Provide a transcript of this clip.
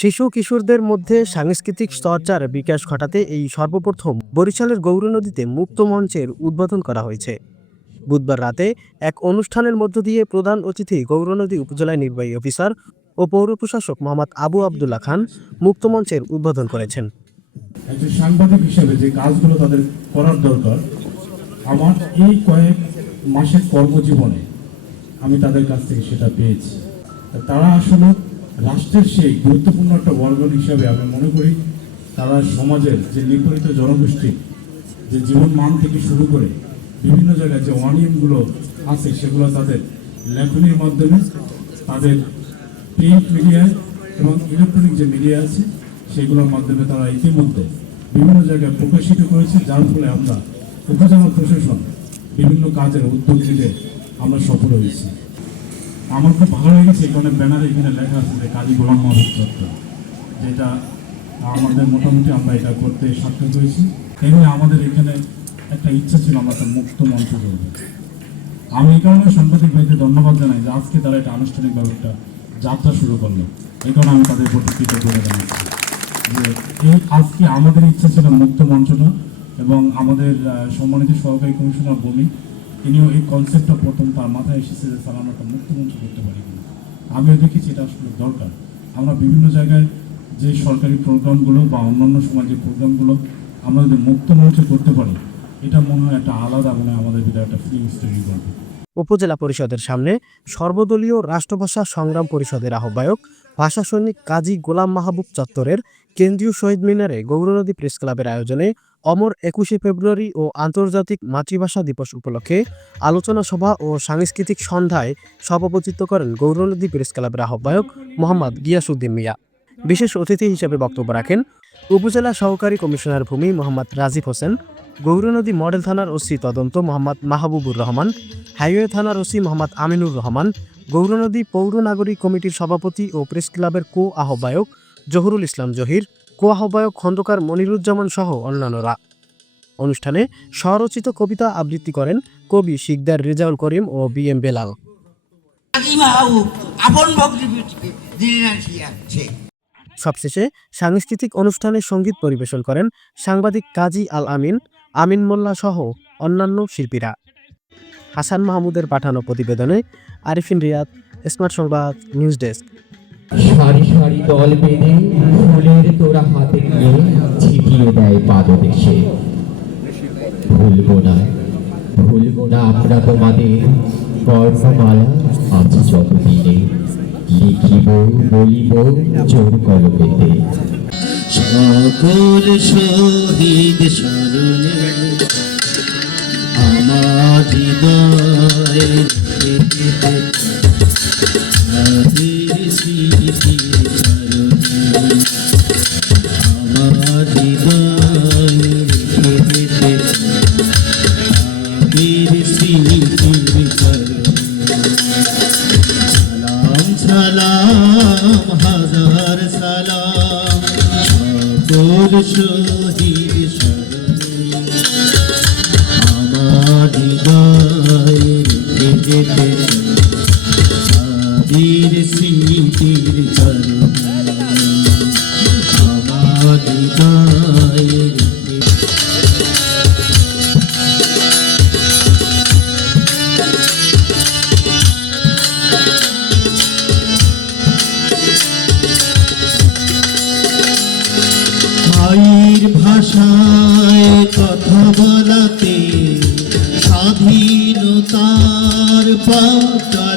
শিশু কিশোরদের মধ্যে সাংস্কৃতিক চর্চার বিকাশ ঘটাতে এই সর্বপ্রথম বরিশালের গৌরনদীতে মুক্ত মঞ্চের উদ্বোধন করা হয়েছে। বুধবার রাতে এক অনুষ্ঠানের মধ্য দিয়ে প্রধান অতিথি গৌরনদী উপজেলা নির্বাহী অফিসার ও পৌর প্রশাসক মোহাম্মদ আবু আবদুল্লাহ খান মুক্ত মঞ্চের উদ্বোধন করেছেন। একজন সাংবাদিক হিসেবে যে কাজগুলো তাদের করার দরকার, আমার এই কয়েক মাসের কর্মজীবনে আমি তাদের কাছ থেকে সেটা পেয়েছি। তারা আসলে রাষ্ট্রের সেই গুরুত্বপূর্ণ একটা অর্গান হিসাবে আমি মনে করি তারা সমাজের যে নিপীড়িত জনগোষ্ঠী যে জীবন মান থেকে শুরু করে বিভিন্ন জায়গায় যে অনিয়মগুলো আছে সেগুলো তাদের লেখনীর মাধ্যমে, তাদের প্রিন্ট মিডিয়ায় এবং ইলেকট্রনিক যে মিডিয়া আছে সেগুলোর মাধ্যমে তারা ইতিমধ্যে বিভিন্ন জায়গায় প্রকাশিত করেছে, যার ফলে আমরা উপজেলা প্রশাসন বিভিন্ন কাজের উদ্যোগ নিতে আমরা সফল হয়েছি। আমার খুব ভালো লেগেছে এখানে ব্যানারে এখানে লেখা আছে যে কাজী গোলাম মাহবুব চত্বর, যেটা আমাদের মোটামুটি আমরা এটা করতে সার্থক হয়েছি। এমনি আমাদের এখানে একটা ইচ্ছা ছিল আমরা একটা মুক্ত মঞ্চ করব। আমি এই কারণে সাংবাদিক ভাইদের ধন্যবাদ জানাই যে আজকে তারা একটা আনুষ্ঠানিকভাবে একটা যাত্রা শুরু করলো। এই কারণে আমি তাদের প্রতি কৃতজ্ঞতা জানাচ্ছি যে এই আজকে আমাদের ইচ্ছা ছিল মুক্ত মঞ্চটা, এবং আমাদের সম্মানিত সহকারী কমিশনার বমি তিনিও এই কনসেপ্টটা প্রথম তার মাথায় এসেছে যে স্যার আমরা একটা মুক্ত মঞ্চ করতে পারি কিনা। আমিও দেখেছি এটা আসলে দরকার। আমরা বিভিন্ন জায়গায় যে সরকারি প্রোগ্রামগুলো বা অন্যান্য সময় যে প্রোগ্রামগুলো আমরা যদি মুক্ত মঞ্চ করতে পারি, এটা মনে হয় একটা আলাদা মনে হয় আমাদের ভিতরে একটা ফিলিংস তৈরি করবে। উপজেলা পরিষদের সামনে সর্বদলীয় রাষ্ট্রভাষা সংগ্রাম পরিষদের আহ্বায়ক ভাষা সৈনিক কাজী গোলাম মাহবুব চত্বরের কেন্দ্রীয় শহীদ মিনারে গৌরনদী প্রেস ক্লাবের আয়োজনে অমর 21শে ফেব্রুয়ারি ও আন্তর্জাতিক মাতৃভাষা দিবস উপলক্ষে আলোচনা সভা ও সাংস্কৃতিক সন্ধ্যায় সভাপতিত্ব করেন গৌরনদী প্রেস ক্লাবের আহ্বায়ক মোহাম্মদ গিয়াসউদ্দিন মিয়া। বিশেষ অতিথি হিসেবে বক্তব্য রাখেন উপজেলা সহকারী কমিশনার ভূমি মোহাম্মদ রাজিব হোসেন, গৌরনদী মডেল থানার ওসি তদন্ত মোহাম্মদ মাহবুবুর রহমান, হাইওয়ে থানার ওসি মোহাম্মদ আমিনুর রহমান, গৌরনদী পৌর নাগরিক কমিটির সভাপতি ও প্রেস ক্লাবের কো আহ্বায়ক জহুরুল ইসলাম জহির, কো আহ্বায়ক খন্দকার মনিরুজ্জামান সহ অন্যান্যরা। অনুষ্ঠানে স্বরচিত কবিতা আবৃত্তি করেন কবি শিকদার রেজাউল করিম ও বি এম বেলাল। সবশেষে সাংস্কৃতিক অনুষ্ঠানে সঙ্গীত পরিবেশন করেন সাংবাদিক কাজী আল আমিন, আমিন মোল্লা সহ অন্যান্য শিল্পীরা। হাসান মাহমুদের পাঠানো প্রতিবেদনে আরিফিন রিয়াদ, স্মার্ট সংবাদ, নিউজ ডেস্ক। সারি সারি দল বেঁধে ফুলের তোরা হাতে নিয়ে ছিটিয়ে দেয় পাদদেশে। ভুলবো না আমরা তোমাদের বর্ণমালা আজ যতদিনে, লিখিব বলিব জোর কলমেতে। সকল শহীদ স্মরণে আমার হৃদয় আমার সালাম হাজার সালাম সকল শহীদ স্মরণে আমার হৃদয় বীর স্মৃতির চরণে আমার হৃদয়। মায়ের ভাষায় কথা বলাতে, স্বাধীনতার বার্তা